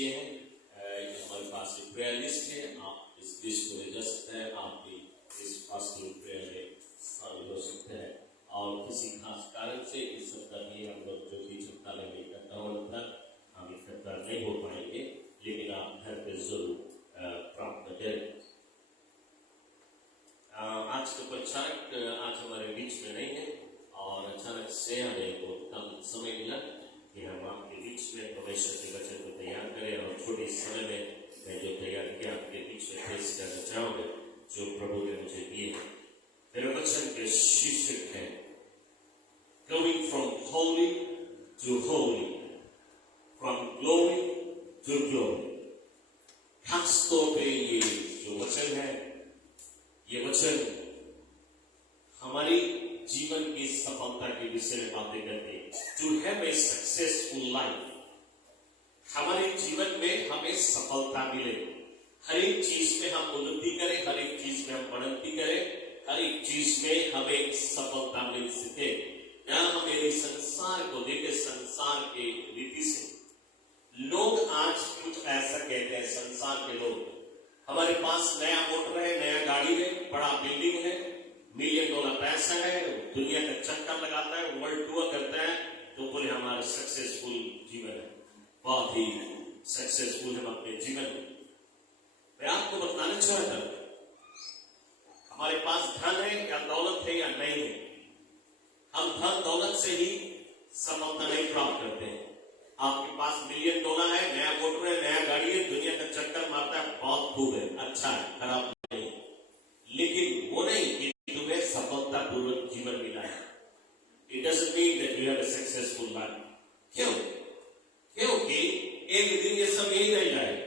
किए हैं। हमारे पास एक प्रेयर लिस्ट है, आप इस लिस्ट को ले जा सकते हैं। आप भी इस पास्टोरल प्रेयर में शामिल हो सकते हैं। और किसी खास कारण से इस सप्ताह में हम लोग जो कि सप्ताह में इकट्ठा होना था, हम इकट्ठा नहीं हो पाएंगे, लेकिन आप घर पे जरूर प्रार्थना करें। आज तो अचानक आज हमारे बीच में नहीं है और अचानक से हमें बहुत कम समय मिला कि हम आपके बीच में परमेश्वर के वचन को तैयार करें। और छोटे समय में मैं जो तैयार किया आपके बीच में पेश करना चाहूंगा जो प्रभु ने मुझे दिए। मेरे वचन के शीर्षक है Going from holy to holy, from glory to glory। खास तौर पे ये जो वचन है, ये वचन हमारी जीवन की सफलता के विषय में बातें करते हैं। To have a successful life, हमारे जीवन में हमें सफलता मिले, हर एक चीज में हम उन्नति करें, हर एक चीज में हम बढ़ोतरी करें, हर एक चीज में हमें सफलता मिल सके। यहाँ हम यदि संसार को देखें, संसार के रीति से लोग आज कुछ ऐसा कहते हैं, संसार के लोग, हमारे पास नया मोटर है, नया गाड़ी है, बड़ा बिल्डिंग है, $1 मिलियन पैसा है, दुनिया का चक्कर लगाता है, वर्ल्ड टूर करता है, तो बोले हमारा सक्सेसफुल जीवन है, बहुत ही सक्सेसफुल है अपने जीवन में। मैं आपको बताना चाहता हूं, हमारे पास धन है या दौलत है या नहीं है, हम धन दौलत से ही सफलता नहीं प्राप्त करते हैं। आपके पास $1 मिलियन है, नया मोटर है, नया गाड़ी है, दुनिया का चक्कर मारता है, बहुत खूब है, अच्छा है, खराब नहीं, लेकिन वो नहीं कि तुम्हें सफलता पूर्वक जीवन मिला है। It doesn't mean that you have a successful life। क्यों? क्योंकि एक दिन ये सब यही रह जाएगा।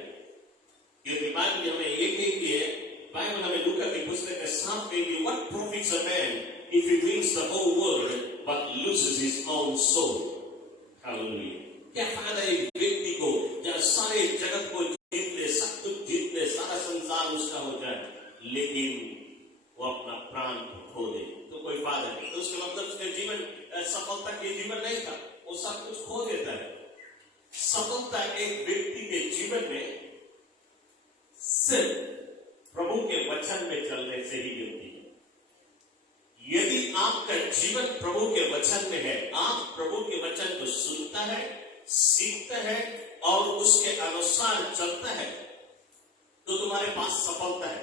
क्योंकि बाइबल हमें एक ही की है, बाइबल हमें लूका की पुस्तक में साफ कही, what profits a man if he wins the whole world but loses his own soul। Hallelujah। क्या फायदा एक व्यक्ति को जब सारे जगत को जीत ले, सब कुछ जीत ले, सारा संसार उसका हो जाए, लेकिन वो अपना प्राण खो दे, तो कोई फायदा नहीं। तो उसका मतलब उसके जीवन सफलता के जीवन नहीं था, वो सब कुछ खो देता है। सफलता एक व्यक्ति के जीवन में सिर्फ प्रभु के वचन में चलने से ही मिलती है। यदि आपका जीवन प्रभु के वचन में है, आप प्रभु के वचन को सुनता है, सीखता है और उसके अनुसार चलता है, तो तुम्हारे पास सफलता है।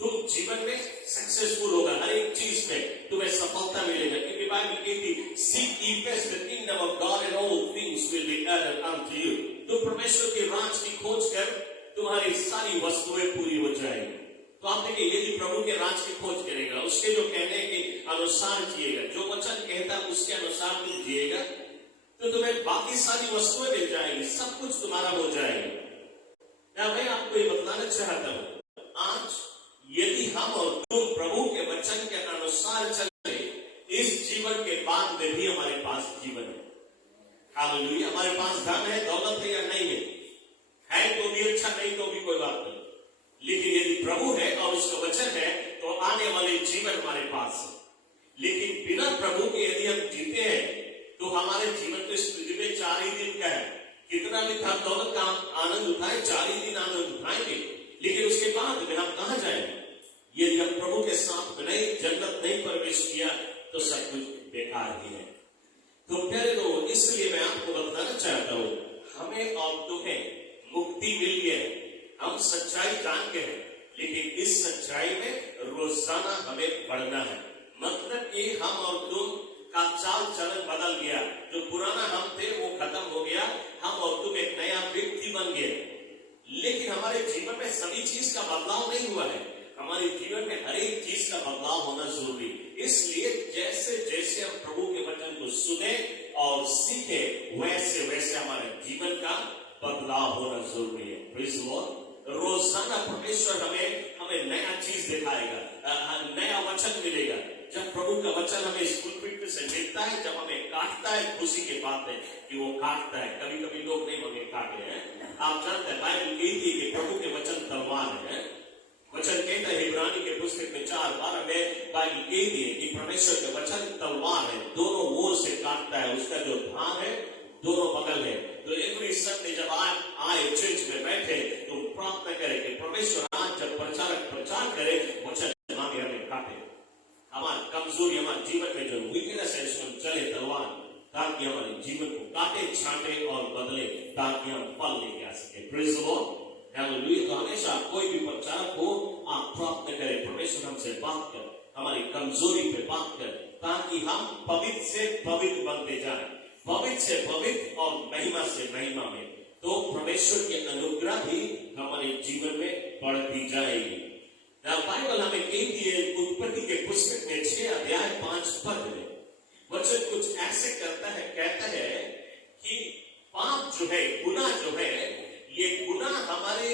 तुम जीवन में सक्सेसफुल होगा, हर एक चीज में तुम्हें सफलता मिलेगा। क्योंकि बाइबल कहती है, Seek ye first the kingdom of God and all things will be added unto you। तो परमेश्वर के राज की खोज कर तुम्हारी सारी वस्तुएं पूरी हो जाएगी। तो आप देखिए, यदि प्रभु के राज की खोज करेगा, उसके जो कहने के अनुसार जिएगा, जो वचन कहता है उसके अनुसार तुम जिएगा, तो तुम्हें बाकी सारी वस्तुएं मिल जाएगी, सब कुछ तुम्हारा हो जाएगा। मैं आपको ये बताना चाहता हूं, आज यदि हम और तुम प्रभु के वचन के अनुसार चले, इस जीवन के बाद में भी हमारे पास जीवन है। हालेलुया। हमारे पास धन है, दौलत है या नहीं है तो भी अच्छा, नहीं तो भी कोई बात नहीं, लेकिन यदि प्रभु है और उसका वचन है तो आने वाले जीवन हमारे पास है। लेकिन बिना प्रभु के यदि हम जीते हैं तो हमारे जीवन तो इस पृथ्वी में 4 ही दिन का है। कितना भी धन दौलत का आनंद उठाए, 4 ही दिन आनंद उठाएंगे, लेकिन उसके बाद में हम कहां जाएंगे? यदि हम प्रभु के साथ में नहीं, जन्नत नहीं प्रवेश किया तो सब कुछ बेकार ही है। तो प्यारे लोग, इसलिए मैं आपको बताना चाहता हूं, हमें और तुम्हें मुक्ति मिल गई, हम सच्चाई जान के हैं, लेकिन इस सच्चाई में रोजाना हमें बढ़ना है। मतलब कि हम और तुम का चाल चलन बदल गया, जो पुराना हम थे वो खत्म हो गया, हम और तुम एक नया व्यक्ति बन गए। लेकिन हमारे जीवन में सभी चीज का बदलाव नहीं हुआ है, हमारे जीवन में हर एक चीज का बदलाव होना जरूरी। इसलिए जैसे जैसे हम प्रभु के वचन को सुने और सीखे, वैसे वैसे हमारे जीवन का बदलाव होना जरूरी है। Praise the Lord. रोजाना परमेश्वर हमें नया चीज दिखाएगा, नया वचन मिलेगा। जब प्रभु का वचन हमें इस पुलपिट से मिलता है, जब हमें काटता है, खुशी की बात है कि वो काटता है। कभी कभी लोग नहीं हमें काटे हैं। आप जानते हैं, बाइबल कहती है कि प्रभु के वचन तलवार है। वचन कहता है इब्रानी के पुस्तक में 4:12 में बाइबल कहती है कि परमेश्वर के वचन तलवार है, दोनों ओर से काटता है, उसका जो धार है दोनों बगल है, तो एवरी संडे जब आप आए चर्च में बैठे तो प्रार्थना करें कि परमेश्वर आज जब प्रचारक प्रचार करे वचन हमें काटे, हमारी कमजोरी, हमारे जीवन में जो वीकनेस है इसमें चले तलवार, ताकि हमारे जीवन को काटे छांटे और बदले, ताकि हम फल लेके आ सके। Praise the Lord, hallelujah. तो हमेशा कोई भी प्रचारक हो, आप प्रार्थना करें परमेश्वर हमसे बात कर, हमारी कमजोरी पे बात कर, ताकि हम पवित्र से पवित्र बनते जाएं, पवित्र से पवित्र और महिमा से महिमा में। तो परमेश्वर की अनुग्रह भी हमारे जीवन में बढ़ती जाएगी। बाइबल हमें कहती है उत्पत्ति के पुस्तक में 6 अध्याय 5 पद में वचन कुछ ऐसे करता है, कहता है कि पाप जो है, गुनाह जो है, ये गुनाह हमारे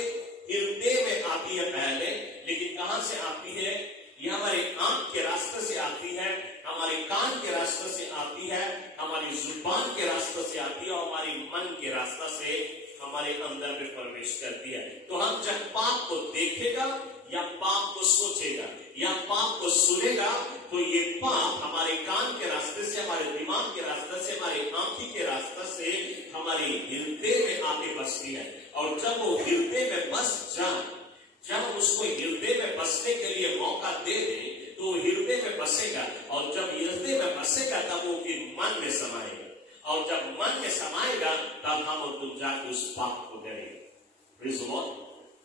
हृदय में आती है पहले, लेकिन कहां से आती है? ये हमारे आंख के रास्ते से आती है, हमारे कान के रास्ते से आती है, हमारी जुबान के रास्ते से आती है और हमारी मन के रास्ते से हमारे अंदर में प्रवेश करती है। तो हम जब पाप को देखेगा या पाप को सोचेगा या पाप को सुनेगा, तो ये पाप हमारे कान के रास्ते से, हमारे दिमाग के रास्ते से, हमारे आंखी के रास्ते से हमारे हृदय में आके बसती है। और जब वो हृदय में बस जाए, जब उसको हृदय में बसने के लिए मौका दे दे, तो हृदय में बसेगा, और जब हृदय में बसेगा तब वो फिर मन में समाएगा, और जब मन में समाएगा तब हम और तुम जाके उस पाप को करेंगे।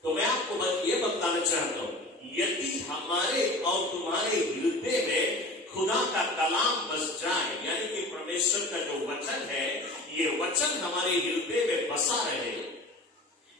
तो मैं आपको ये बताना चाहता हूं, यदि हमारे और तुम्हारे हृदय में खुदा का कलाम बस जाए, यानी कि परमेश्वर का जो वचन है, ये वचन हमारे हृदय में बसा रहे,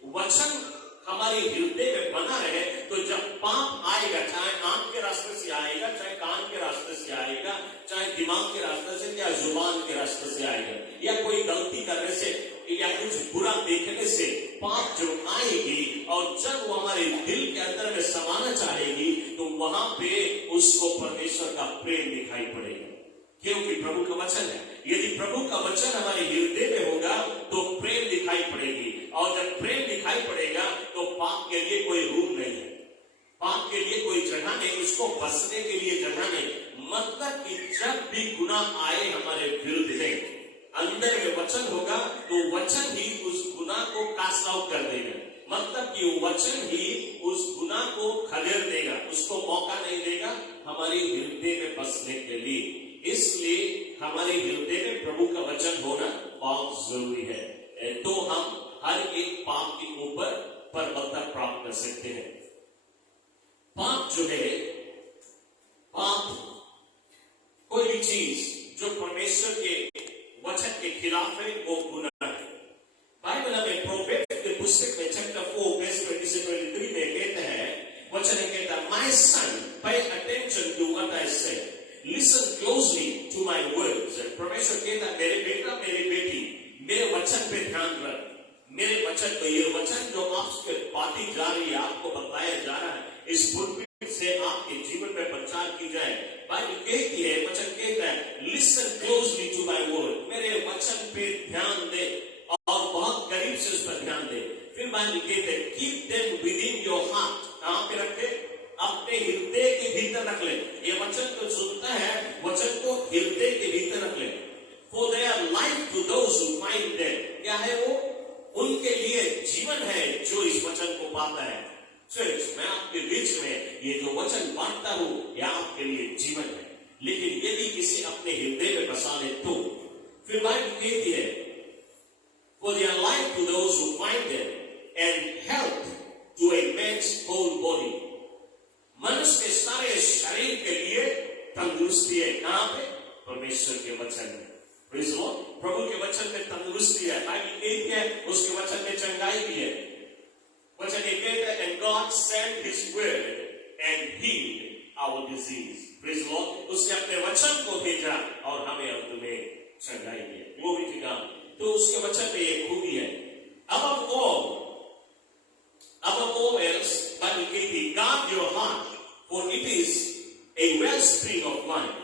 वचन हमारे हृदय में बना रहे, तो जब पाप आएगा, चाहे आंख के रास्ते से आएगा, चाहे कान के रास्ते से आएगा, चाहे दिमाग के रास्ते से या जुबान के रास्ते से आएगा, या कोई गलती करने से या कुछ बुरा देखने से पाप जो आएगी, और जब वो हमारे दिल के अंदर में समाना चाहेगी, तो वहां पे उसको परमेश्वर का प्रेम दिखाई पड़ेगा, क्योंकि प्रभु का वचन है। यदि प्रभु का वचन हमारे हृदय में होगा तो प्रेम दिखाई पड़ेगी, और जब प्रेम दिखाई पड़ेगा तो पाप के लिए कोई रूम नहीं है, पाप के लिए कोई जगह नहीं, उसको बसने के लिए जगह नहीं। मतलब कि जब भी गुनाह आए हमारे विरुद्ध में, अंदर में वचन होगा तो वचन ही उस गुनाह को कास्ट आउट कर देगा, मतलब कि वचन ही उस गुनाह को खदेड़ देगा, उसको मौका नहीं देगा हमारे हृदय में बसने के लिए। इसलिए हमारे हृदय में प्रभु का वचन होना बहुत जरूरी है, तो हम हर एक पाप के ऊपर परबलता प्राप्त कर सकते हैं। पाप जो है, पाप कोई भी चीज जो परमेश्वर के वचन के खिलाफ है वो गुनाह है। बाइबल हमें प्रोफेट के पुस्तक में चैप्टर 4 वर्स 20 से 23 में कहता है, वचन कहता है, my son pay attention to what I say, listen closely to my words. परमेश्वर कहता है, मेरे बेटा मेरी बेटी, मेरे वचन पे ध्यान रख, मेरे वचन को, ये वचन जो आपसे बांटी जा रही है, आपको बताया जा रहा है, इस पुलपिट से आपके जीवन में प्रचार की जाए। बाइबल कहती है, वचन कहता है, listen closely to my word, मेरे वचन पे ध्यान दे और बहुत करीब से उस पर ध्यान दे। फिर बाइबल कहते हैं, keep them with in your heart, कहां पे रखे? अपने हृदय के भीतर रख ले। ये वचन तो सुनता है, वचन को हृदय के भीतर रख ले। For they are life to those who find them, क्या है वो? उनके लिए जीवन है जो इस वचन को पाता है। चर्च, मैं आपके बीच में ये जो वचन बांटता हूं, ये आपके लिए जीवन है, लेकिन यदि किसी अपने हृदय में बसा ले तो फिर बाइबल कहती है, for they are life to those who find them and health to a man's whole body, मनुष्य के सारे शरीर के लिए तंदुरुस्ती है। कहां पे? परमेश्वर के वचन में। प्रेज़ द लॉर्ड, प्रभु के वचन में तंदुरुस्ती है, बाइबल कहती है उसके वचन में चंगाई भी है। वचन ये कहता है, and God sent His word and healed our disease. Praise the Lord, उसने अपने वचन को भेजा और हमें और तुम्हें चंगाई दी। Glory to God। तो उसके वचन में ये खूबी है। Above all else, बाइबल कहती है, guard your heart, for it is a wellspring of life.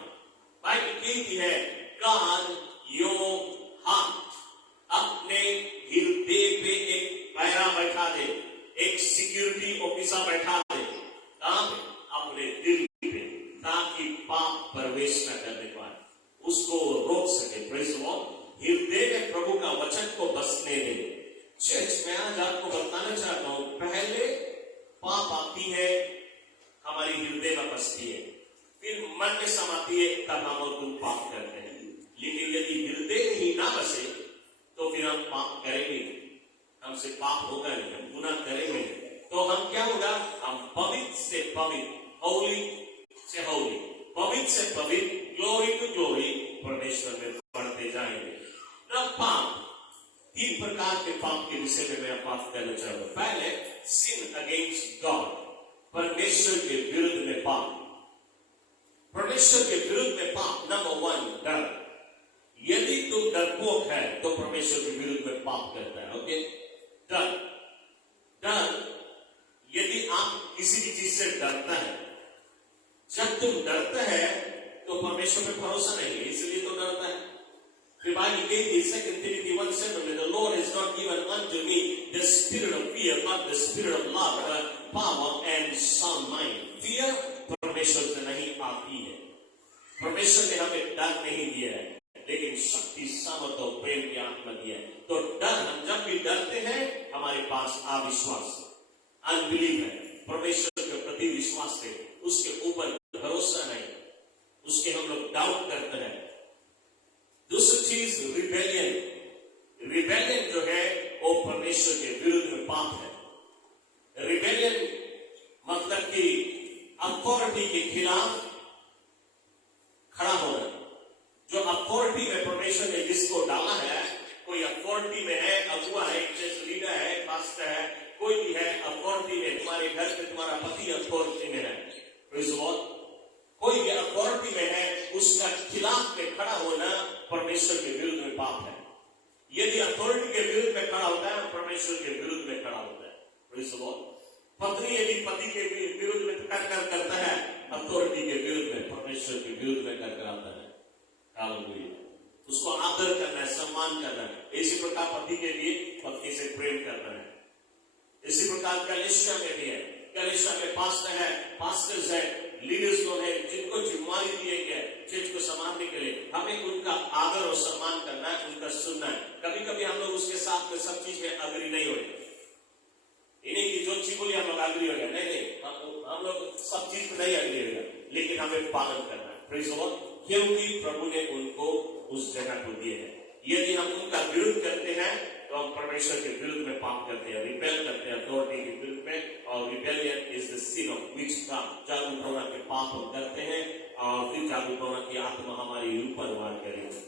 Bible कहती है, guard your heart, अपने हृदय पे एक पैरा बैठा दे, एक सिक्योरिटी ऑफिसर बैठा दे, अपने दिल पे, ताकि पाप प्रवेश न करने पाए, उसको रोक सके। Praise the Lord. हृदय में प्रभु का वचन को बसने दें। चर्च मैं आज आपको बताना चाहता हूं, पहले पाप आती है, हमारी हृदय में बसती है, फिर मन में समाती है, तब हम और तुम पाप करते हैं। लेकिन यदि हृदय में ही ना बसे तो फिर हम पाप करेंगे, हमसे पाप होगा नहीं, हम गुनाह करेंगे। तो हम क्या होगा, हम पवित्र से पवित्र, होली से होली, पवित्र से पवित्र, ग्लोरी टू ग्लोरी परमेश्वर में बढ़ते जाएंगे। अब पाप, 3 प्रकार के पाप के विषय में मैं बात करना चाहूंगा। पहले सिन अगेंस्ट गॉड, परमेश्वर के विरुद्ध में पाप। परमेश्वर के विरुद्ध में पाप। नंबर 1, डर। यदि तुम डरपोक है तो परमेश्वर के विरुद्ध में पाप करता है। ओके, डर। यदि आप किसी भी चीज से डरता है, जब तुम डरता है तो परमेश्वर पे भरोसा नहीं है, इसलिए तो डरता है। फिर बाइबल कहती है 2 Timothy 1:7 में, the Lord has not given unto me the spirit of fear, but the spirit of love, power and sound mind. Fear परमेश्वर से नहीं आती है। परमेश्वर ने हमें डर नहीं दिया है, लेकिन शक्ति, सामर्थ और प्रेम की आत्मा दिया है। तो डर, हम जब भी डरते हैं हमारे पास अविश्वास, अनबिलीव है, परमेश्वर के प्रति विश्वास है, उसके ऊपर भरोसा नहीं, उसके हम लोग डाउट करते हैं। दूसरी चीज रिबेलियन जो है वो परमेश्वर के विरुद्ध में पाप है। रिबेलियन मतलब कि अथॉरिटी के खिलाफ खड़ा होना। जो अथॉरिटी में परमेश्वर ने जिसको डाला है, कोई अथॉरिटी में है, अगुआ है, चर्च लीडर है, पास्टर है, कोई भी है अथॉरिटी में, तुम्हारे घर पे तुम्हारा पति अथॉरिटी में है, कोई भी अथॉरिटी में है, उसका खिलाफ में खड़ा होना परमेश्वर के विरुद्ध में पाप है। यदि अथॉरिटी के विरुद्ध में खड़ा होता है, परमेश्वर के विरुद्ध में खड़ा होता है। पत्नी यदि पति के विरुद्ध में टक्कर करता है, अथॉरिटी के विरुद्ध में, परमेश्वर के विरुद्ध में टक्कर आता है। उसको आदर करना है, सम्मान करना है। इसी प्रकार पति के लिए पत्नी से प्रेम करना है। इसी प्रकार कलीसिया में भी है, कलीसिया में पास्टर है, पास्टर्स है, लीडर्स लोग हैं, जिनको जिम्मेदारी दिए गए चर्च को संभालने के लिए, हमें उनका आदर और सम्मान करना है, उनका सुनना है। कभी कभी हम लोग उसके साथ में सब चीज में अग्री नहीं होते, इन्हीं की जो चीज बोली हम लोग अग्री हो गए, नहीं, हम लोग सब चीज में नहीं अग्री होगा, लेकिन हमें पालन करना है। प्रेज़ द लॉर्ड, क्योंकि प्रभु ने उनको उस जगह को दिए है। यदि हम उनका विरोध करते हैं तो हम परमेश्वर के विरुद्ध में पाप करते हैं, रिबेल करते हैं अथॉरिटी के विरुद्ध में। और rebellion is the sin of witchcraft, जादूटोना के पाप हम करते हैं और फिर जादूटोना की आत्मा हमारे ऊपर वार करेगी।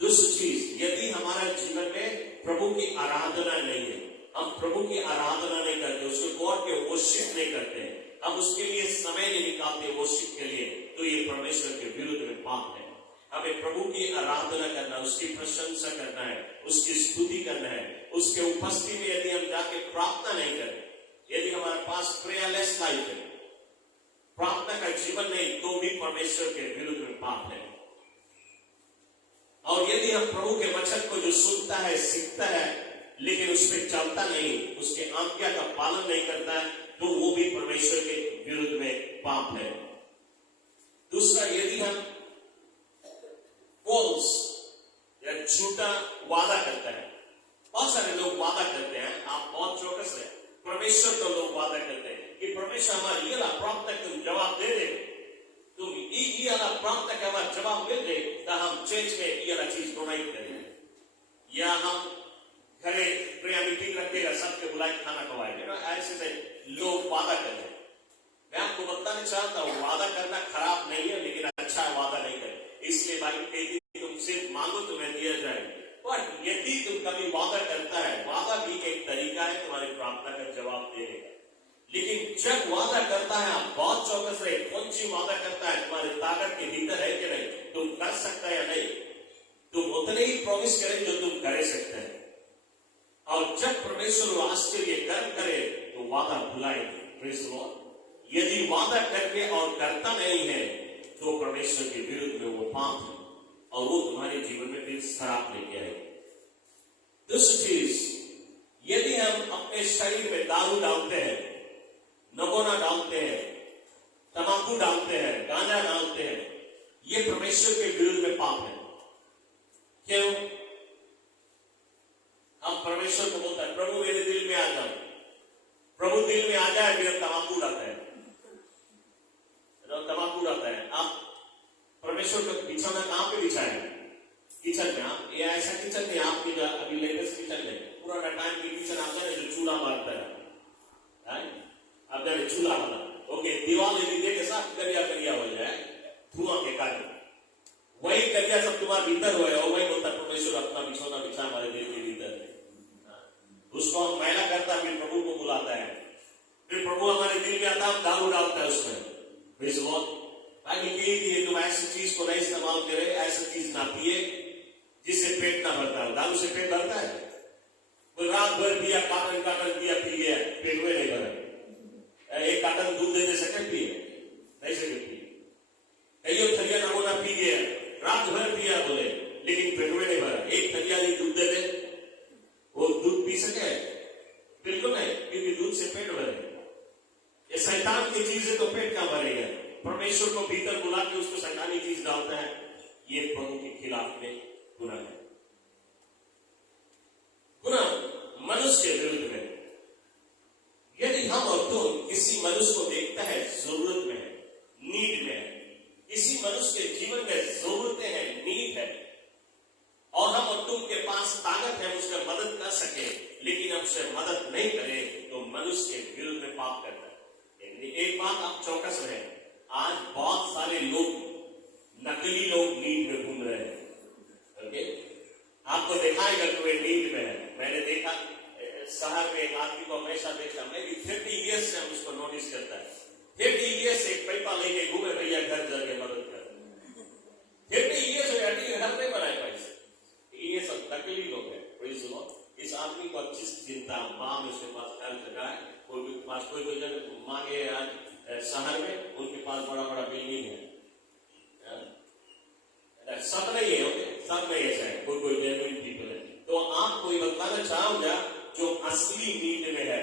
दूसरी चीज, यदि हमारा जीवन में प्रभु की आराधना नहीं है, हम प्रभु की आराधना नहीं करते, उसको गॉड के वर्शिप नहीं करते, हम उसके लिए समय नहीं निकालते वर्शिप के लिए, तो ये परमेश्वर के विरुद्ध में पाप है। हमें प्रभु की आराधना करना, उसकी प्रशंसा करना है, उसकी स्तुति करना है। उसके उपस्थिति में यदि हम जाके प्रार्थना नहीं करें, यदि हमारे पास प्रेयरलेस लाइफ है, प्रार्थना का जीवन नहीं, तो भी परमेश्वर के विरुद्ध में पाप है। और यदि हम प्रभु के वचन को जो सुनता है, सीखता है, लेकिन उस पर चलता नहीं, उसके आज्ञा का पालन नहीं करता है, तो वो भी परमेश्वर के विरुद्ध में पाप है। दूसरा, यदि हम फॉल्स या झूठा वादा करता है, बहुत सारे लोग वादा करते हैं, आप बहुत चौकस है, परमेश्वर को लोग वादा करते हैं कि परमेश्वर हमारी ये प्रार्थना तुम जवाब दे दे, तुम ये प्रार्थना का हमारा जवाब मिल दे, तो हम चर्च में ये चीज डोनेट करेंगे, या हम घरे प्रेयर मीटिंग रखेगा, सबके बुलाए खाना खवाएंगे। ऐसे लोग वादा कर रहे हैं। मैं आपको बताना चाहता हूँ, वादा करना खराब नहीं है, लेकिन अच्छा वादा नहीं करे। इसलिए बाइबल कहती है तुम सिर्फ मांगो तुम्हें दिया जाए। पर यदि तुम कभी वादा करता है, वादा भी एक तरीका है तुम्हारी प्रार्थना का जवाब देने का, लेकिन जब वादा करता है, आप बहुत चौकस रहे, कौन सी वादा करता है, तुम्हारी ताकत के भीतर है कि नहीं, तुम कर सकता है या नहीं, तुम उतने ही प्रॉमिस करें जो तुम कर सकते हैं। और जब परमेश्वर आश्चर्य कर्म करे तो वादा भुलाएंगे। प्रेज़ द लॉर्ड, यदि वादा करके और करता नहीं है तो परमेश्वर के विरुद्ध में वो पाप है और वो तुम्हारे जीवन में फिर श्राप लेके आएगी। दूसरी चीज, यदि हम अपने शरीर में दारू डालते हैं, नगोना डालते हैं, तंबाकू डालते हैं, गांजा डालते हैं, ये परमेश्वर के विरुद्ध में पाप है। क्यों? दिल में आ जाए फिर तमाकू रहता है, तमाकू रहता है। आप परमेश्वर का बिछौना कहां पे बिछाए? किचन में। आप ये ऐसा किचन नहीं, आपकी जो अभी लेटेस्ट किचन है, पुराना टाइम की किचन आप जाने जो चूल्हा मारता है, आप जाने चूल्हा वाला, ओके, दीवार यदि देखे साफ करिया करिया हो जाए धुआं के कारण, वही करिया सब तुम्हारे भीतर हुआ है, और वही बोलता परमेश्वर अपना बिछौना बिछा हमारे दिल के भीतर है। उसको हम मैला करता है, फिर प्रभु को बुलाता है, फिर प्रभु हमारे दिल में आता है, दारू डालता है उसमें। तुम ऐसी चीज को नहीं इस्तेमाल करे, ऐसी चीज ना पिए जिससे पेट ना भरता है। दारू से पेट भरता है? कोई रात भर पिया, काटन काटन पिया, पी गया, पेट में नहीं भरा। एक काटन दूध दे सके पिए, नहीं सके पिए। कई थलिया नमूना पी गया, रात भर पिया बोले, लेकिन पेट में नहीं भरा। एक थलिया दूध दे दे, वो दूध पी सके? बिल्कुल नहीं, क्योंकि दूध से पेट भरे। ये शैतान की चीज है तो पेट का भरेगा। परमेश्वर को भीतर बुला के उसको शैतानी चीज डालता है, ये प्रभु के खिलाफ में गुनाह है। गुनाह मनुष्य के विरुद्ध में। यदि हम और तुम किसी मनुष्य को देखता है जरूरत में है, नीड में है, किसी मनुष्य के जीवन में जरूरतें हैं, नीड है, और हम और तुम के पास ताकत है उसका मदद कर सके, लेकिन हमसे मदद नहीं करे, तो मनुष्य के विरुद्ध में पाप करता है। एक बात आप चौकस रहे, आज बहुत सारे लोग, नकली लोग नीड में घूम रहे हैं। ओके, आपको दिखाएगा कि वे नीड में है। मैंने देखा शहर में एक आदमी को हमेशा देखा, मैं भी 30 ईयर्स से हम उसको नोटिस करता है, 30 ईयर्स से पैसा लेके घूमे, भैया घर जाके मदद कर। 30 ईयर्स घर नहीं बनाए पैसे, ये सब नकली लोग है। इस आदमी को अच्छी चिंता, माँ में उसके पास घर जगह है, कोई भी पास कोई जन मांगे आज शहर में, उनके पास बड़ा बड़ा बिल्डिंग है, सब नहीं है, ओके, सब नहीं ऐसा है, कोई जेन्युइन पीपल है। तो आप कोई बताना चाहोगे जो असली नीड में है,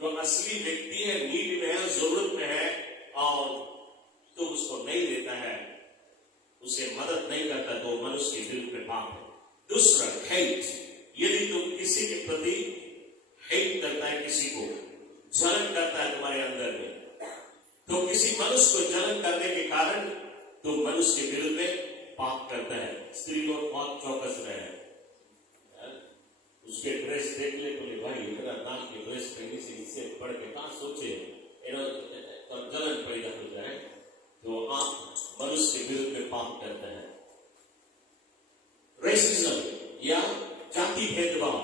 जो असली व्यक्ति है, नीड में है, जरूरत में है, और तो उसको नहीं देता है, उसे मदद नहीं करता, तो मनुष्य के विरुद्ध में पाप है। दूसरा, हेट। यदि तुम किसी के प्रति हेट करता है, किसी को जलन करता है तुम्हारे अंदर में, तो किसी मनुष्य को जलन करने के कारण तुम मनुष्य के विरुद्ध में पाप करता है। स्त्री लोग बहुत चौकस रहे हैं, उसके ड्रेस देख ले तो भाई इतना दाम के ड्रेस पहनने से इससे बढ़ के कहां सोचे, तो जलन पैदा हो जाए, तो आप मनुष्य के विरुद्ध में पाप करते हैं। रेसिज्म या जाति भेदभाव,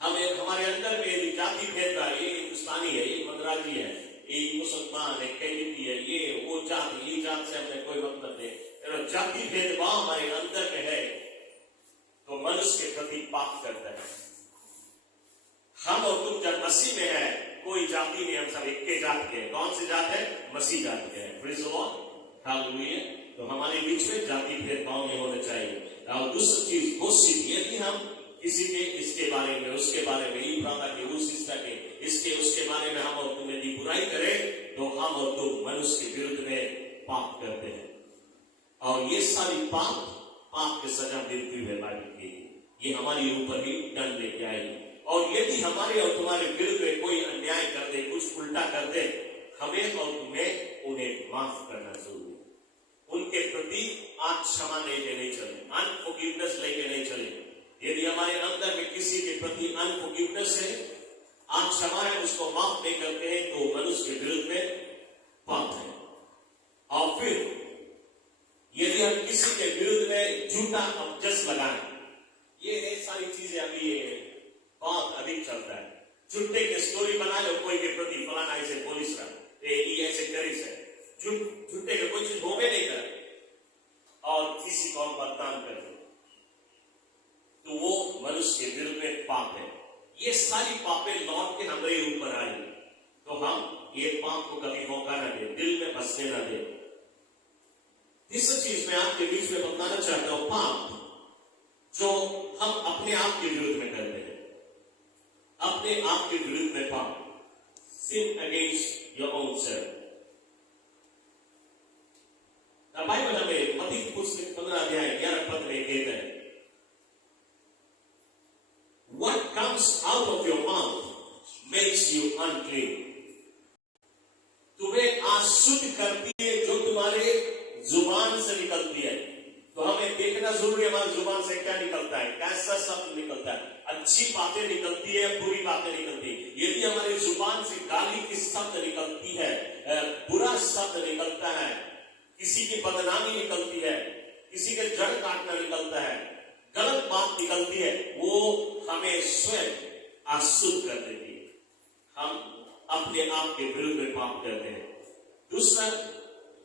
हमें हमारे अंदर में जाति भेदभाव, ये हिंदुस्तानी है, ये मद्रासी है, ये मुसलमान है, कैलिटी है, ये वो जाति, ये जात से हमें कोई मतलब नहीं। जाति भेदभाव हमारे अंदर में है, तो मनुष्य के प्रति पाप करता है। हम और तुम जब मसीह में है, कोई जाति नहीं, हम सब एक के जात के। कौन से जात है? मसीह जात के हैं। Praise the Lord, hallelujah. तो हमारे बीच में जाति भेदभाव नहीं होना चाहिए। और दूसरी चीज गोसिप, यदि हम किसी के इसके बारे में, उसके बारे में, ई ब्रदर के, उस सिस्टर के, इसके उसके बारे में हम और तुम यदि बुराई करें, तो हम और तुम मनुष्य के विरुद्ध में पाप करते हैं। और ये सारी पाप के सजा मिलती है बाइबल की, ये हमारे ऊपर ही दंड लेके आएगी। और यदि हमारे और तुम्हारे विरुद्ध में कोई अन्याय कर दे, कुछ उल्टा कर दे, हमें और तुम्हें उन्हें माफ करना जरूरी है। उनके प्रति आज क्षमा नहीं चले, अनफॉरगिवनेस लेके नहीं चले। यदि हमारे अंदर में किसी के प्रति अनफॉरगिवनेस है, आज क्षमा है, उसको माफ नहीं करते हैं, तो मनुष्य के विरुद्ध में पाप है। और फिर यदि हम किसी के विरुद्ध में झूठा अपजस लगाएं, ये सारी चीजें अभी बहुत अधिक चलता है। झूठे के स्टोरी बना लो कोई के प्रति, फलाना ऐसे पुलिस रहा, ये ऐसे करिस है, झूठे के कोई चीज होवे नहीं करे और किसी को बदनाम कर दे, तो वो मनुष्य के विरुद्ध में पाप है। ये सारी पापें लौट के हमारे ऊपर आई, तो हम ये पाप को कभी मौका न दे, दिल में बसने न दे। तीसरी चीज मैं आपके बीच में बताना चाहता हूं, पाप जो हम अपने आप के विरुद्ध में करते हैं, अपने आप के विरुद्ध में पाप, sin against your own self। Bible हमें मत्ती की पुस्तक 15 अध्याय 11 पद में कहता है, What comes out of your mouth makes you unclean। अच्छी बातें निकलती है, बुरी बातें निकलती है। यदि हमारी जुबान से गाली की शब्द निकलती है, बुरा शब्द निकलता है, किसी की बदनामी निकलती है, किसी के जड़ काटना निकलता है, गलत बात निकलती है, वो हमें स्वयं अशुद्ध कर देती है। हम अपने आप के विरुद्ध में पाप करते हैं। दूसरा,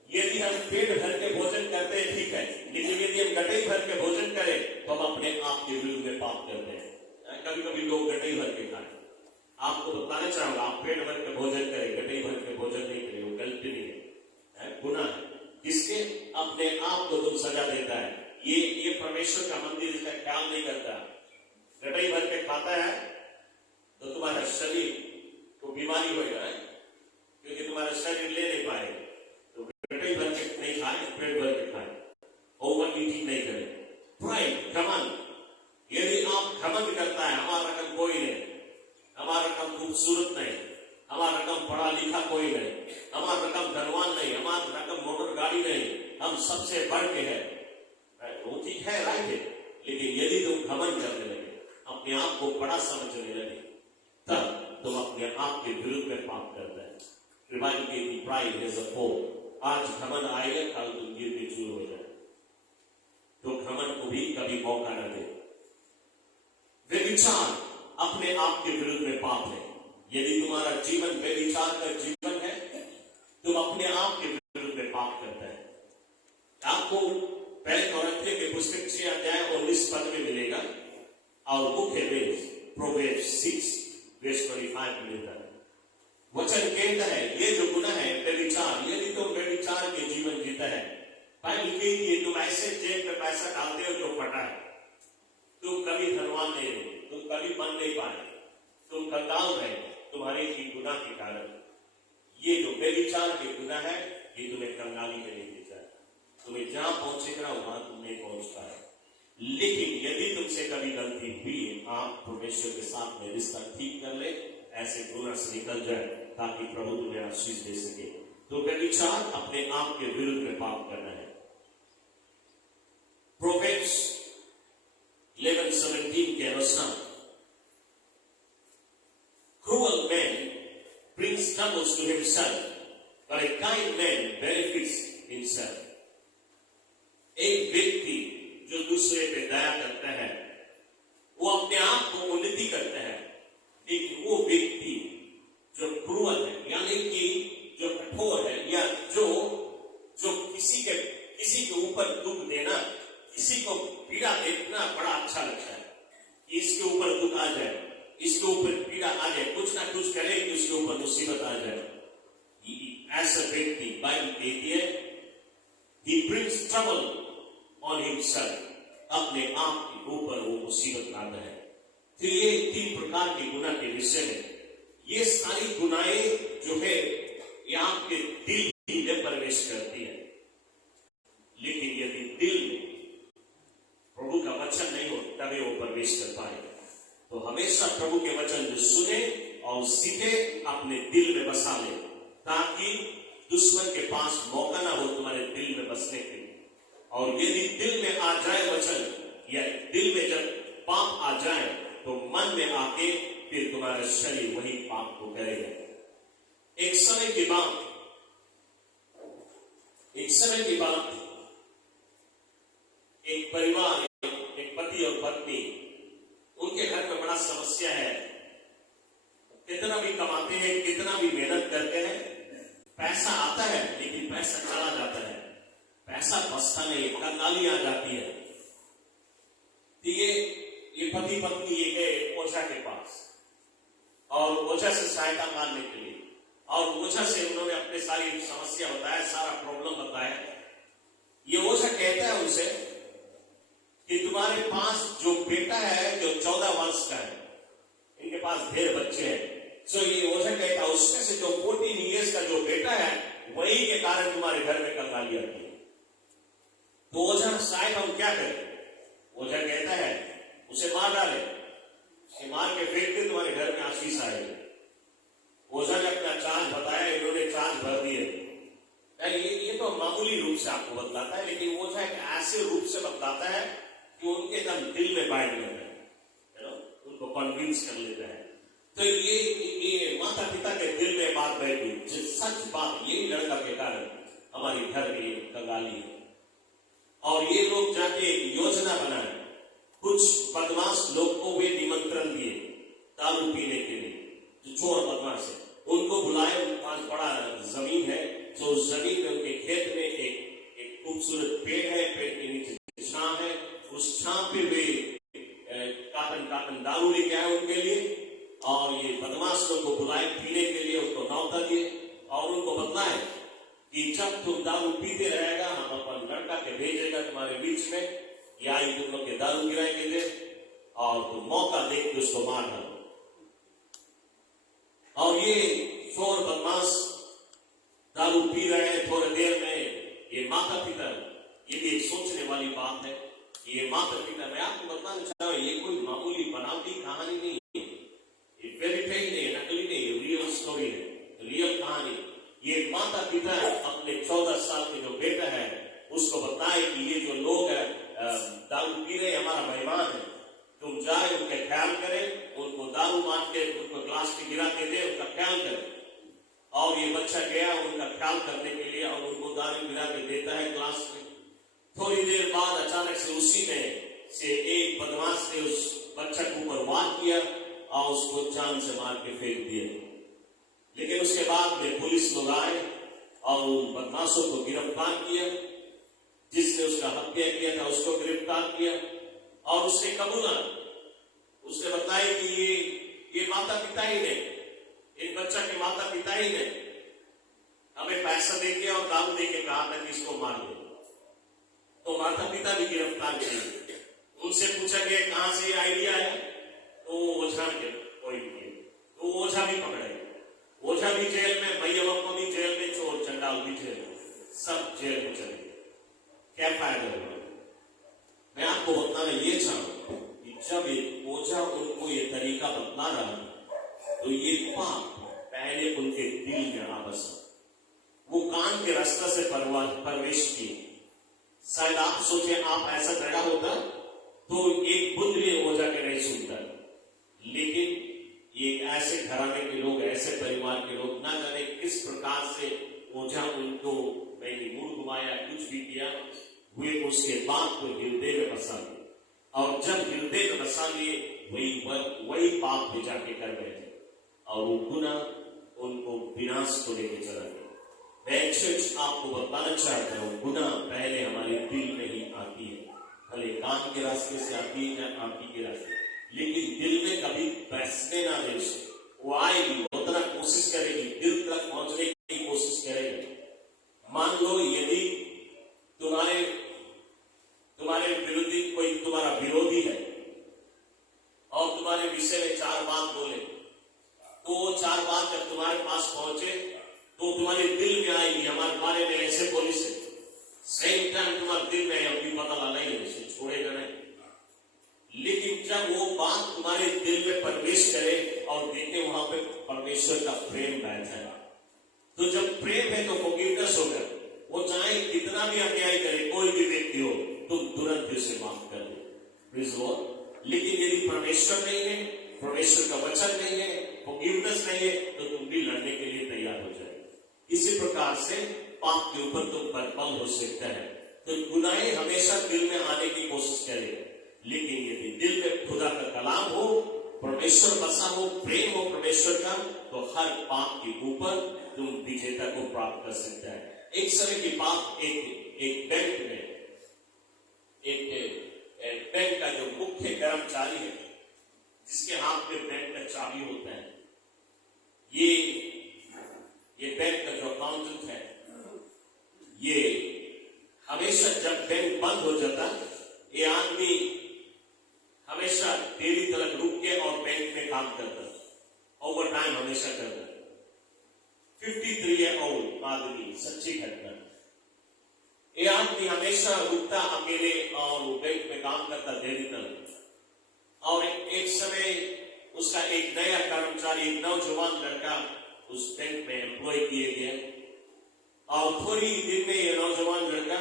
यदि हम पेट भर के भोजन करते हैं ठीक है, लेकिन यदि हम गटई भर के भोजन करें तो हम अपने आप के विरुद्ध में पाप करते हैं। कभी कभी लोग गटई भर के खाएं। आपको बताना चाहूंगा, आप पेट भर के भोजन करें, गटई भर के भोजन नहीं करें, वो गलती नहीं है, गुनाह है। किसके? अपने आप को तुम सजा देता है। ये परमेश्वर का मंदिर इसका ख्याल नहीं करता। गटई भर के खाता है तो तुम्हारा शरीर को बीमारी होगा, क्योंकि तुम्हारा शरीर ले नहीं पाए। तो गटई भर के नहीं खाए, पेट भर के खाए, ओवर ईटिंग नहीं करे। प्राइड, घमंड, यदि आप घमंड करता है, हमारा रकम कोई नहीं, हमारा रकम खूबसूरत नहीं, हमारा रकम पढ़ा लिखा कोई नहीं, हमारा रकम धनवान नहीं, हमारा रकम मोटर गाड़ी नहीं, हम सबसे बढ़ के है, वो ठीक है, राइट है। लेकिन यदि तुम घमंड करने लगे, अपने आप को बड़ा समझने लगे, तब तुम अपने आप के विरुद्ध में पाप करते हैं। रिवाइव की प्राइड इज अ फोल। आज घमंड आएगा, कल तुम गिर के चूर हो जाए। तो घमंड को भी कभी मौका न दे। व्यभिचार अपने आप के विरुद्ध में पाप है। यदि तुम्हारा जीवन व्यभिचार का जीवन है, तुम अपने आप के विरुद्ध में पाप करता है। आपको पहले कोरिन्थियों के पुस्तक 6 अध्याय और 19 पद में मिलेगा, और मुख्य वेद प्रोवेर्ब्स 6:25 मिलता है। वचन कहता है, ये जो गुनाह है व्यभिचार, यदि तुम व्यभिचार के जीवन जीता है, बाइबल कहती है तुम ऐसे जेब में पैसा डालते हो जो फटा है, तुम कभी धनवान नहीं रहे, तुम कभी बन नहीं पाए, तुम कंगाल रहे तुम्हारे ही गुनाह के कारण। ये जो व्यभिचार के गुनाह है, ये तुम्हें कंगाली में नहीं भेजा, तुम्हें जहां पहुंचेगा वहां तुम नहीं पहुंच पाए। लेकिन यदि तुमसे कभी गलती हुई, आप परमेश्वर के साथ में रिश्ता ठीक कर ले, ऐसे गुनाह से निकल जाए, ताकि प्रभु तुम्हें आशीष दे सके। तो व्यभिचार अपने आप के विरुद्ध में पाप करना है। प्रोवेर्ब्स 11:17 के अनुसार, cruel man brings troubles to himself, but a kind man benefits himself. एक व्यक्ति जो दूसरे पे दया करता है, वो अपने आप को उन्नति करता है। लेकिन वो व्यक्ति जो क्रूअल है, यानी कि जो कठोर है, या जो किसी के ऊपर दुख देना, किसी को पीड़ा देना बड़ा अच्छा लगता है कि इसके ऊपर दुख आ जाए, इसके ऊपर पीड़ा आ जाए, कुछ ना कुछ करे कि उसके ऊपर मुसीबत आ जाए। ऐसा व्यक्ति बाइबल कहती है, he brings trouble on himself, अपने आप के ऊपर वो मुसीबत लाता है। तो ये 3 प्रकार के गुनाह के विषय में, ये सारी गुनाहें जो है ये आपके दिल ही में प्रवेश करती है। लेकिन यदि दिल प्रभु का वचन नहीं हो, तभी वो प्रवेश कर पाएगा। तो हमेशा प्रभु के वचन जो सुने और सीखे, अपने दिल में बसा ले, ताकि दुश्मन के पास मौका ना हो तुम्हारे दिल में बसने के लिए। और यदि दिल में आ जाए वचन, या दिल में जब पाप आ जाए, तो मन में आके फिर तुम्हारा शरीर वही पाप को करेगा। एक समय के बाद एक परिवार, एक पति और पत्नी, उनके घर में बड़ा समस्या है। कितना भी कमाते हैं, कितना भी मेहनत करते हैं, पैसा आता है लेकिन पैसा चला जाता है, पैसा बचता नहीं, कंगाली आ जाती है। तो ये पति पत्नी ये गए ओझा के पास, और ओझा से सहायता मांगने के लिए, और ओझा से उन्होंने अपने सारी समस्या बताया, सारा प्रॉब्लम बताया। ये ओझा कहता है उनसे कि तुम्हारे पास जो बेटा है जो 14 वर्ष का है, इनके पास ढेर बच्चे हैं, सो ये ओझा कहता है उसमें से जो 14 ईयर्स का जो बेटा है, वही के कारण तुम्हारे घर में कंगाली आती है। तो ओझा शायद हम क्या करें? ओझा कहता है उसे मार डाले, उसे मार के फेंक दे, तुम्हारे घर में आशीष आएगी। ओझा ने अपना चार्ज बताया, इन्होंने चार्ज भर दिए। ये तो मामूली रूप से आपको बतलाता है, लेकिन ओझा एक ऐसे रूप से बतलाता है कि उनके एकदम दिल में बैठ गए, उनको कन्विंस कर लेता है। तो ये माता पिता के दिल में बात बैठी, सच बात, यही लड़का के कारण हमारे घर में कंगाली है। और ये लोग जाके एक योजना बनाए, कुछ बदमाश लोग को वे निमंत्रण दिए दारू पीने के लिए, जो चोर बदमाश है उनको बुलाए। उनके पास बड़ा जमीन है, तो उस जमीन में उनके खेत में एक खूबसूरत पेड़ है, पेड़ के नीचे छां है, उस छां पे वे काटन दारू लेके आए उनके लिए। और ये बदमाश लोग को बुलाए पीने के लिए, उसको न्योता दिए और उनको बताए कि जब तुम दारू पीते रहेगा हम अपन लड़का के भेजेगा तुम्हारे बीच में, या तुम लोग के दारू गिराएंगे दे और तुम मौका देख के उसको मार डालो। और ये चोर बदमाश दारू पी रहे हैं, थोड़ी देर में ये माता पिता, ये भी एक सोचने वाली बात है। ये माता पिता, मैं आपको बताना चाह रहा हूं, ये कोई मामूली बनावटी कहानी नहीं है, ये फेरी टेल नहीं, नकली नहीं, रियल स्टोरी है, रियल कहानी। ये माता पिता अपने 14 साल के जो बेटा है उसको बताए कि ये जो लोग है दारू पी रहे हमारा मेहमान है, तुम जाए उनका ख्याल करें, उनको दारू मार के उनको ग्लास में गिरा के दे, उनका ख्याल करें। और ये बच्चा गया उनका ख्याल करने के लिए और उनको दारू गिरा के देता है ग्लास में। थोड़ी देर बाद अचानक से उसी में से एक बदमाश ने उस बच्चा के ऊपर वार किया और उसको जान से मार के फेंक दिया। लेकिन उसके बाद में पुलिस लोग आए और उन बदमाशों को गिरफ्तार किया, जिसने उसका हत्या किया था उसको गिरफ्तार किया। और उसने कबूला, उसने बताया कि ये माता पिता ही ने, इन बच्चा के माता पिता ही ने हमें पैसा देके और दारू देके कहा था कि इसको मार दो। तो माता पिता भी गिरफ्तार किए। उनसे पूछा गया कहां से ये आइडिया है, तो ओझा के कोई किए, तो ओझा भी पकड़े, ओझा भी जेल में, भैया बापा भी जेल में, चोर चंडाल भी जेल में, सब जेल में चले। क्या फायदा हुआ? मैं आपको बताना ये चाहूंगा कि जब एक ओझा उनको ये तरीका बतला रहा है तो ये पाप पहले उनके दिल में आ बसा, वो कान के रास्ते से प्रवेश किए। शायद आप सोचे आप ऐसा खड़ा होता तो एक बुद्ध भी ओझा के नहीं सुनता, लेकिन ये ऐसे घराने के लोग, ऐसे परिवार के लोग, ना जाने किस प्रकार से ओझा उनको मैंने मूड घुमाया, कुछ भी किया, हुए उसके बाद तो हृदय में बसा लिए। और जब हृदय में बसा लिए वही पाप में जाके कर गए थे और वो गुनाह उनको विनाश को लेके चला गया। मैं चर्च आपको बताना चाहता हूँ, गुनाह पहले हमारे दिल में ही आती है, भले कान के रास्ते से आती है या आंखी के रास्ते, लेकिन दिल में कभी बैठने ना दे उसे। वो आएगी, वो उतना कोशिश करेगी, दिल तक पहुंचने की कोशिश करेगी। मान लो यदि तुम्हारे विरोधी कोई तुम्हारा विरोधी है और तुम्हारे विषय में 4 बात बोले, तो वो 4 बात जब तुम्हारे पास पहुंचे तो तुम्हारे दिल में आएगी, हमारे बारे में ऐसे पुलिस है, सेम टाइम तुम्हारे दिल में अभी पता नहीं है, इसे छोड़ेगा नहीं। लेकिन जब वो बात तुम्हारे दिल में प्रवेश करे और देखे वहां पे परमेश्वर का प्रेम बैठा है, तो जब प्रेम है तो फॉरगिवनेस होगा। वो चाहे कितना भी अन्याय करे, कोई भी व्यक्ति हो, तुम तुरंत उसे माफ कर दो। लेकिन यदि परमेश्वर नहीं है, परमेश्वर का वचन नहीं है, फॉरगिवनेस नहीं है, तो तुम भी लड़ने के लिए तैयार हो जाए। इसी प्रकार से पाप के ऊपर तुम पर बल हो सकता है। तो गुनाहें हमेशा दिल में आने की कोशिश करें, लेकिन यदि दिल में खुदा का कलाम हो, परमेश्वर बसा हो, प्रेम हो परमेश्वर का, तो हर पाप के ऊपर तुम विजेता को प्राप्त कर सकता है। एक समय की बात, एक बैंक में एक बैंक का जो मुख्य कर्मचारी है, जिसके हाथ में बैंक का चाबी होता है, ये बैंक का जो अकाउंटेंट है, ये हमेशा जब बैंक बंद हो जाता, ये आदमी हमेशा देरी तक रुक के और बैंक में काम करता, ओवर टाइम हमेशा करता। 53 ईयर ओल्ड आदमी, सच्ची घटना। ये आदमी हमेशा रुकता अकेले और बैंक में काम करता देरी तक। और एक समय उसका एक नया कर्मचारी, एक नौजवान लड़का उस बैंक में एम्प्लॉय किए गए, और थोड़ी दिन में ये नौजवान लड़का,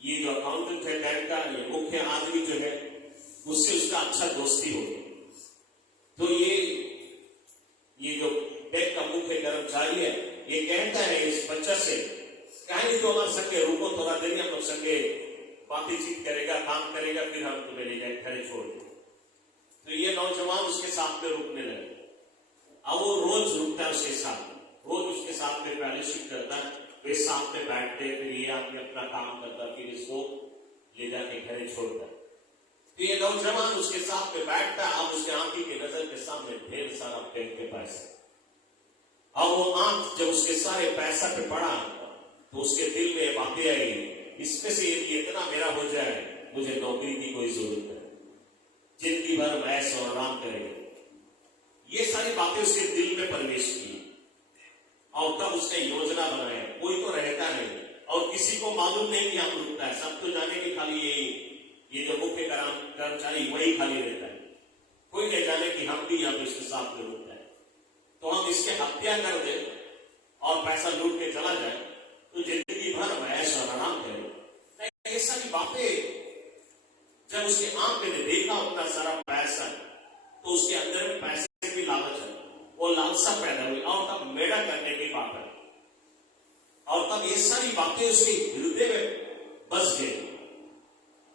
ये जो अकाउंटेंट है बैंक का, ये मुख्य आदमी जो है, उससे उसका अच्छा दोस्ती हो गई। बच्चा से कहीं नहीं तो हमारे संगे रुको थोड़ा देर हम लोग संगे बातचीत करेगा, काम करेगा, फिर हम तुम्हें ले जाए घर छोड़ दें। तो ये नौजवान उसके साथ में रुकने लगे। अब वो रोज रुकता है उसके साथ, रोज उसके साथ में फैलोशिप करता है, वे साथ में बैठते, फिर ये आदमी अपना काम करता, फिर इसको ले जाके घर छोड़ता। तो ये नौजवान उसके साथ में बैठता, अब उसके आंखी की नजर के सामने ढेर सारा बैंक के पैसे। अब वो आंख जब उसके सारे पैसा पे पड़ा तो उसके दिल में बातें आई, इसमें से यदि इतना मेरा हो जाए, मुझे नौकरी की कोई जरूरत है, जिंदगी भर मैं ऐश और आराम करेंगे। ये सारी बातें उसके दिल में प्रवेश की और तब उसने योजना बनाया। कोई तो रहता नहीं और किसी को मालूम नहीं कि हम रुकता है, सब तो जाने के खाली ये जो मुख्य कर्मचारी वही खाली रहता है, कोई नहीं जाने कि हम भी यहाँ पे इसके साथ में रुकता है। तो हम इसके हत्या कर दे और पैसा लूट के चला जाए तो जिंदगी भर ऐश और आराम करें। ये सारी बातें जब उसके आंख ने देखा उतना सारा पैसा, तो उसके अंदर में पैसे की लालच है, वो लालसा पैदा हुई और तब मेड़ा करने की बात है। और तब ये सारी बातें उसके हृदय में बस गई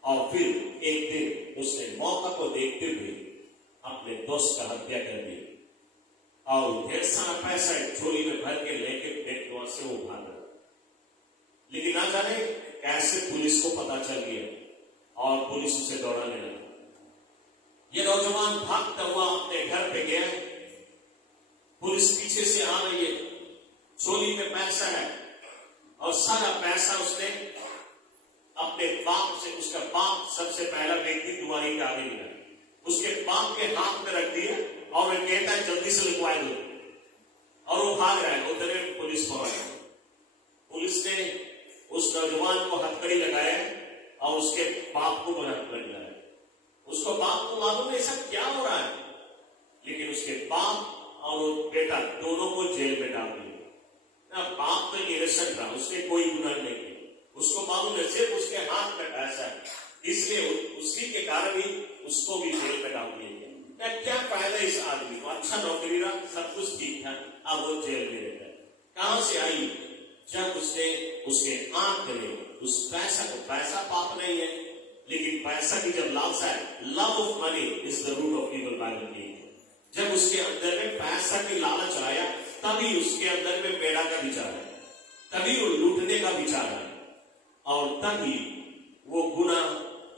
और फिर एक दिन उसने मौका को देखते हुए अपने दोस्त का हत्या कर दी और ढेर सारा पैसा एक झोली में भर के लेके बैंक से वो भागा। लेकिन ना जाने कैसे पुलिस को पता चल गया और पुलिस उसे दौड़ाने लगी। ये नौजवान भागता हुआ अपने घर पे गया, पुलिस पीछे से आ रही है, झोली में पैसा है और सारा पैसा उसने अपने बाप से, उसका बाप सबसे पहला व्यक्ति दुआरी के आगे लिया, उसके बाप के हाथ में रख दिया और वह कहता है जल्दी से लिखवा दो, और वो भाग रहा है। उधर पुलिस पहुंच, पुलिस ने उस नौजवान को हथकड़ी लगाया और उसके बाप को हथकड़ी लगाया। उसको बाप को मालूम नहीं सब क्या हो रहा है, लेकिन उसके बाप और बेटा दोनों को जेल में डाल दिया। बाप तो निरसन था, उसने कोई गुनाह नहीं किया, उसको मालूम है सिर्फ उसके हाथ में पैसा है, इसलिए उसी के कारण ही उसको भी जेल में डाल दिया गया। क्या फायदा इस आदमी को, अच्छा नौकरी रहा, सब कुछ ठीक था, अब वो जेल में रहता है। कहां से आई? जब उसने उसके आंख में उस पैसा को, पैसा पाप नहीं है लेकिन पैसा की जब लालसा है, love of money is the root of evil, Bible की। जब उसके अंदर में पैसा की लालच आया तभी उसके अंदर में बेड़ा का विचार है, तभी वो लूटने का विचार है और तभी वो गुना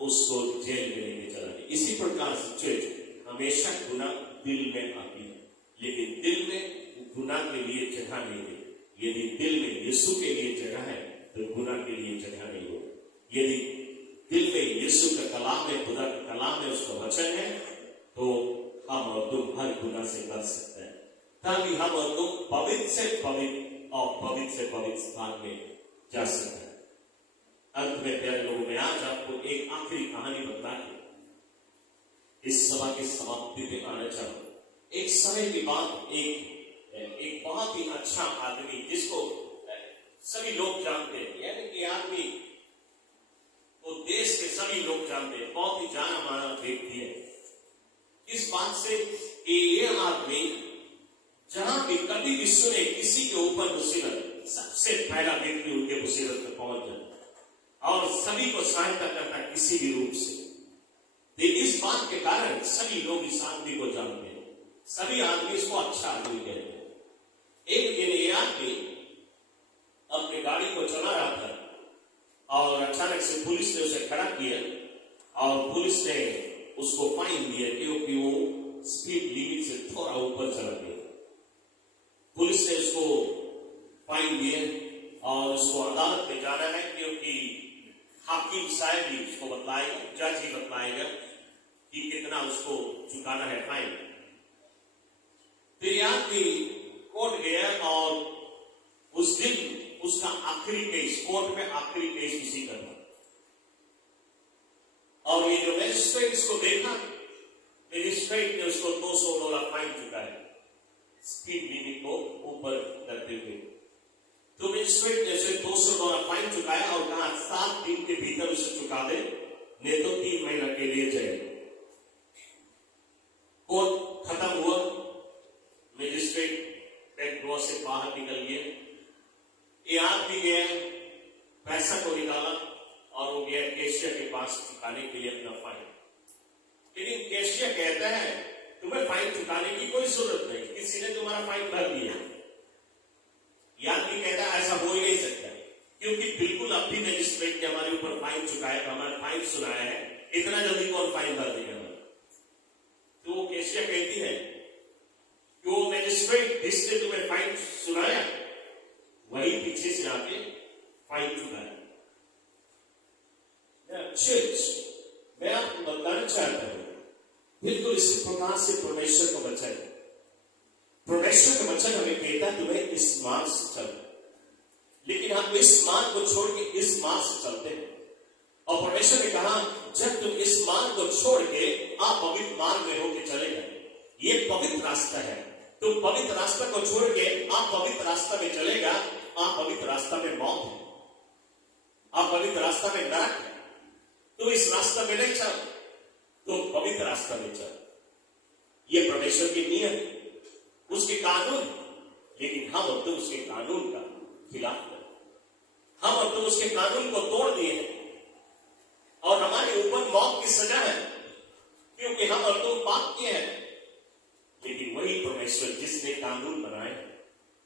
उसको जेल में लेके चला गया। इसी प्रकार से हमेशा गुना दिल में आती है, लेकिन दिल में गुना के लिए जगह नहीं है। यदि दिल में यीशु के लिए जगह है तो गुना के लिए जगह नहीं हो। यदि दिल में यीशु का कलाम है, खुदा का कलाम है, उसका वचन है, तो हम और तुम हर गुना से बच सकते हैं, ताकि हम और तुम पवित्र से पवित्र और पवित्र से पवित्र स्थान में जा सकते हैं। अंत में प्यारे लोगों, मैं आज आपको एक आखिरी कहानी बता के इस सभा की समाप्ति पे आना चाहूं। एक समय की बात, एक बहुत ही अच्छा आदमी जिसको सभी लोग जानते हैं, यानी कि आदमी तो देश के सभी लोग जानते हैं, बहुत ही जाना माना व्यक्ति है। इस बात से कि ये आदमी जहां भी कभी भी सुने किसी के ऊपर मुसीबत, सबसे पहला व्यक्ति उनके मुसीबत में पहुंच जाता और सभी को सहायता करता किसी भी रूप से। इस बात के कारण सभी लोग इस आदमी को जानते हैं, सभी आदमी इसको अच्छा आदमी कहते हैं। एक दिन ये आदमी अपनी गाड़ी को चला रहा था और अचानक से पुलिस ने उसे खड़ा किया और पुलिस ने उसको फाइन दिया क्योंकि वो स्पीड लिमिट से थोड़ा ऊपर चला गया। पुलिस ने उसको फाइन दिया और उसको अदालत में जाना है क्योंकि हाकिम साहब ही उसको बतलाएगा, जज ही बतलाएगा कि कितना उसको चुकाना है फाइन। फिर आदमी कोर्ट गया और उस दिन उसका आखिरी केस, कोर्ट में आखिरी केस उसी का था। और ये जो मैजिस्ट्रेट इसको देखा, मैजिस्ट्रेट ने उसको $200 फाइन चुकाया स्पीड लिमिट को ऊपर करते हुए। तो मैजिस्ट्रेट ने उसे $200 फाइन चुकाया और कहा 7 दिन के भीतर उसे चुका दे, नहीं तो 3 महीना के लिए जाए। कोर्ट खत्म हुआ, मैजिस्ट्रेट बैंक से बाहर निकल गया। ये गया कैशियर के पास चुकाने के लिए अपना फाइन, लेकिन कैशियर कहता है तुम्हें फाइन चुकाने की कोई जरूरत नहीं, किसी ने तुम्हारा फाइन भर दिया। यात्री कहता है ऐसा हो ही नहीं सकता, क्योंकि बिल्कुल अब भी मजिस्ट्रेट ने हमारे ऊपर फाइन चुकाया, हमारा फाइन सुनाया है, इतना जल्दी कौन फाइन भर देगा। तो वो कैशियर कहती है कि वो मजिस्ट्रेट जिसने तुम्हें फाइन सुनाया वही पीछे से आके फाइन चुकाया। चर्च, मैं आपको बताना चाहता हूं, बिल्कुल इसी प्रकार से परमेश्वर का वचन, परमेश्वर का वचन हमें कहता है तुम्हें इस मार्ग से चल, लेकिन हम इस मार्ग को छोड़ के इस मार्ग से चलते हैं। और परमेश्वर ने कहा जब तुम इस मार्ग को छोड़ के आप पवित्र मार्ग में होके चले गए, ये पवित्र रास्ता है, तुम पवित्र रास्ता को छोड़ के आप पवित्र रास्ता में चलेगा, आप पवित्र रास्ता में मौत है, आप पवित्र रास्ता में नरक है। तो इस रास्ता में नहीं चल, तुम पवित्र रास्ता में चल। ये परमेश्वर के नियम, उसके कानून, लेकिन हम और तुम उसके कानून का खिलाफ कर, हम और तुम उसके कानून को तोड़ दिए हैं और हमारे ऊपर मौत की सजा है, क्योंकि हम और तुम पाप किए हैं। लेकिन वही परमेश्वर जिसने कानून बनाए,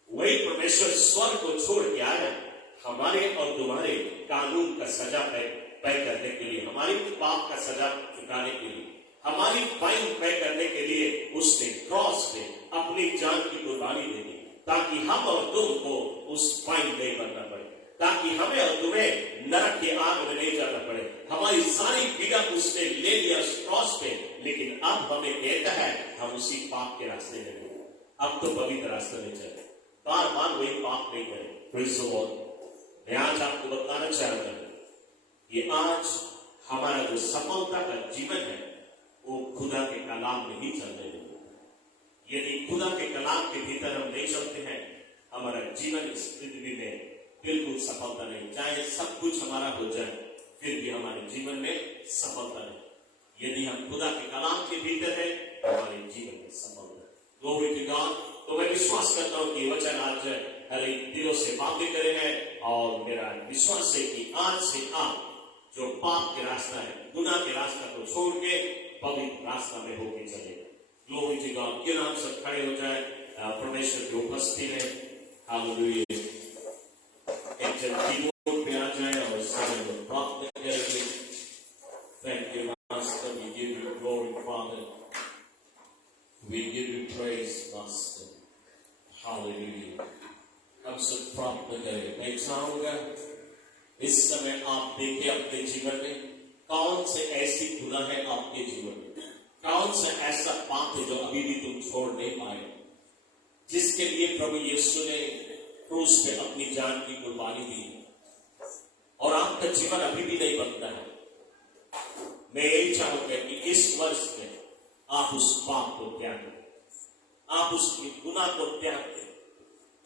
वही परमेश्वर स्वर्ग को छोड़ के आया हमारे और तुम्हारे कानून का सजा तय करने के लिए, हमारी पाप का सजा चुकाने के लिए, हमारी फाइन तय करने के लिए उसने क्रॉस पे अपनी जान की कुर्बानी दे दी, ताकि हम और तुमको उस फाइन नहीं भरना पड़े, ताकि हमें और तुम्हें नरक के आग में नहीं जाना पड़े। हमारी सारी पीड़ा उसने ले लिया उस क्रॉस पे, लेकिन अब हमें कहता है हम उसी पाप के रास्ते में हैं। अब तो पवित्र रास्ते में चले, बार बार वही पाप नहीं करें। Praise the Lord. मैं आज आपको बताना चाहता हूं कि आज हमारा जो सफलता का जीवन है वो खुदा के कलाम में ही चलने देगा। यदि खुदा के कलाम के भीतर हम नहीं चलते हैं, हमारा जीवन इस पृथ्वी में बिल्कुल सफलता नहीं, चाहे सब कुछ हमारा हो जाए फिर भी हमारे जीवन में सफलता नहीं। यदि हम खुदा के कलाम के भीतर है तो हमारे जीवन में सफलता है। Glory to God. तो मैं विश्वास करता हूं कि वचन आज हर एक दिलों से बातें करे हैं, और मेरा विश्वास है कि आज से आप जो पाप के रास्ता है, गुनाह के रास्ता को छोड़ के पवित्र रास्ता में होके चलेगा। Glory to God. क्यों हम सब खड़े हो जाए परमेश्वर की उपस्थिति में। हालेलुया। एक जन कीबोर्ड पे आ जाए और सारे लोग प्रार्थना करेंगे। Thank you, Master. We give you glory, Father. We give you praise, Master. Hallelujah. हम सब प्रार्थना करें। मैं चाहूंगा इस समय आप देखें अपने जीवन में कौन से ऐसी गुनाह है आपके जीवन में, कौन सा ऐसा पाप है जो अभी भी तुम छोड़ नहीं पाए, जिसके लिए प्रभु यीशु ने क्रूस पे अपनी जान की कुर्बानी दी, और आपका जीवन अभी भी नहीं बनता है। मैं यही चाहूंगा कि इस वर्ष में आप उस पाप को त्याग करें, आप उस गुनाह को त्याग करें।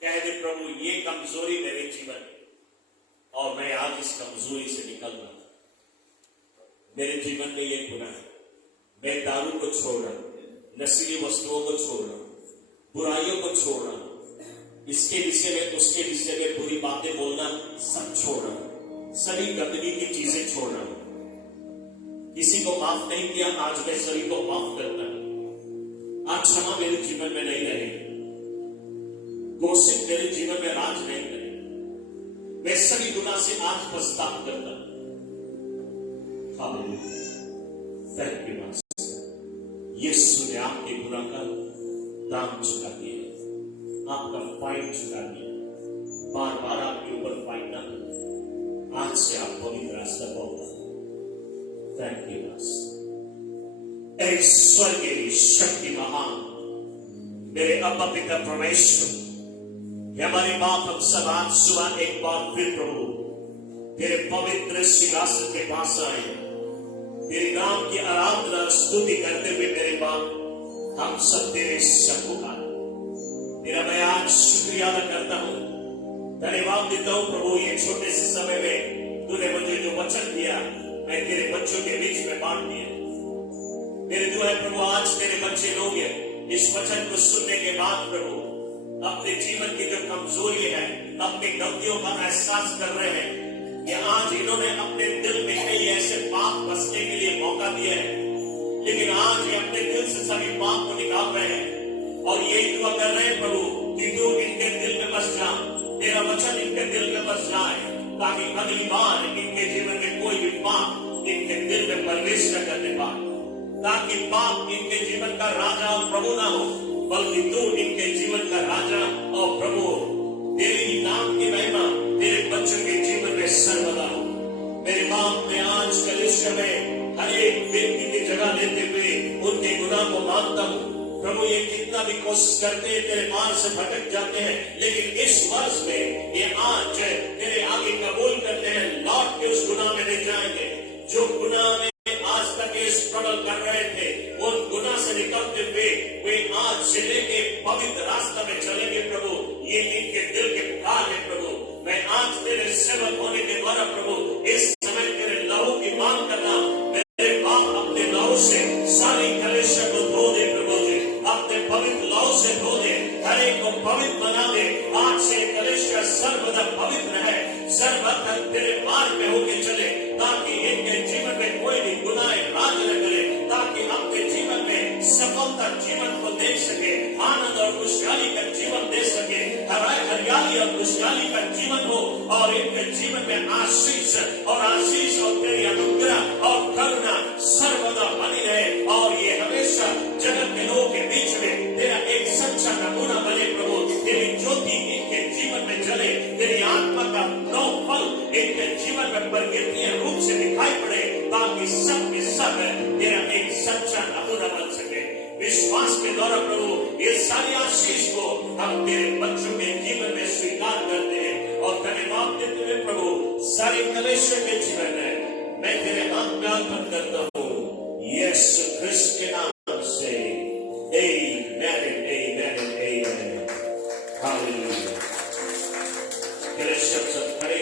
कह दे प्रभु ये कमजोरी मेरे जीवन, और मैं आज इस कमजोरी से निकल रहा हूं। मेरे जीवन में ये गुनाह है, मैं दारू को छोड़ रहा हूं, नशीली वस्तुओं को छोड़ रहा हूं, बुराइयों को छोड़ रहा हूं, इसके विषय में उसके विषय में बुरी बातें बोलना सब छोड़ रहा हूं, सभी गंदगी की चीजें छोड़ रहा हूं। किसी को माफ नहीं किया, आज मैं सभी को माफ करता हूं। आज क्षमा मेरे जीवन में नहीं रहेगी, गोसिप मेरे जीवन में राज नहीं करे। मैं सभी गुनाह से आज पछतावा करता हूं। Thank you master. यीशु ने आपके गुनाह का दाम चुका दिया, आपका फाइन चुका दिया। बार बार आपके ऊपर फाइन ना हो, आज से आप पवित्र रास्ता पहुंचा। Thank you master. एक स्वर्गीय शक्ति महान मेरे अब्बा पिता परमेश्वर, हमारे बाप हम सब आज सुबह एक बार फिर प्रभु तेरे पवित्र सिंहासन के पास आए, तेरे नाम की आराधना स्तुति करते हुए मेरे बाप हम सब तेरे सम्मुख आए। तेरा मैं आज शुक्रिया अदा करता हूं, धन्यवाद देता हूं प्रभु। ये छोटे से समय में तूने मुझे जो वचन दिया मैं तेरे बच्चों के बीच में बांट दिया। मेरे जो है प्रभु आज तेरे बच्चे लोग हैं, इस वचन को सुनने के बाद प्रभु अपने जीवन की जो कमजोरी है, अपनी गलतियों का एहसास कर रहे हैं कि आज इन्होंने अपने दिल में कई जाती है, लेकिन आज ये अपने दिल से सभी पाप को निकाल रहे हैं और ये दुआ कर रहे हैं प्रभु कि तू इनके दिल में बस जा, तेरा वचन इनके दिल में बस जाए, ताकि अगली बार इनके जीवन में कोई भी पाप इनके दिल में प्रवेश न करने पाए, ताकि पाप इनके जीवन का राजा और प्रभु ना हो, बल्कि तू इनके जीवन का राजा और प्रभु हो। तेरे ही नाम की महिमा तेरे बच्चों के जीवन में सर्वदा हो। मेरे बाप, मैं आज कलीसिया में हर एक व्यक्ति की जगह लेते हुए उनके गुनाह को मानता हूँ प्रभु। ये कितना भी कोशिश करते हैं तेरे मार्ग से भटक जाते हैं, लेकिन इस वर्ष में ये आज तेरे आगे कबूल करते हैं, लौट के उस गुनाह में नहीं जाएंगे। जो गुनाह में आज तक ये स्ट्रगल कर रहे थे, उन गुनाह से निकलते हुए वे आज से लेके पवित्र रास्ता में चलेंगे प्रभु। ये इनके दिल के पुकार है प्रभु। मैं आज तेरे सेवक होने के द्वारा प्रभु इस समय तेरे लहू की मांग करना, मेरे बाप अपने लहू से सारी कलीसिया को धो दे प्रभु जी, अपने पवित्र लहू से धो दे, हर एक को पवित्र बना दे। आज से कलीसिया सर्वदा पवित्र है, सर्वदा तेरे मार्ग में होके चले, ताकि इनके जीवन में कोई भी गुनाह राज न करे, ताकि अपने जीवन में सफलता जीवन को देख सके, आनंद और खुशहाली का जीवन दे सके, हरियाली और खुशहाली का जीवन हो, और इनके जीवन में आशीष और तेरी अनुग्रह और करुणा सर्वदा बनी रहे, और ये हमेशा जगत के लोगों के बीच में तेरा एक सच्चा नमूना बने प्रभु। तेरी ज्योति इनके जीवन में जले, तेरी आत्मा का नौ फल इनके जीवन में प्रगतियां रूप से दिखाई पड़े, ताकि सब के सब तेरा एक सच्चा नमूना बन सके। विश्वास के द्वारा प्रभु ये सारी आशीष को हम तेरे बच्चों के जीवन में स्वीकार करते हैं और धन्यवाद देते हुए प्रभु सारी कलीसिया के जीवन में मैं तेरे हाथ में अर्पण करता हूँ, यीशु ख्रिस्त